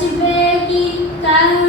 शिवे की कल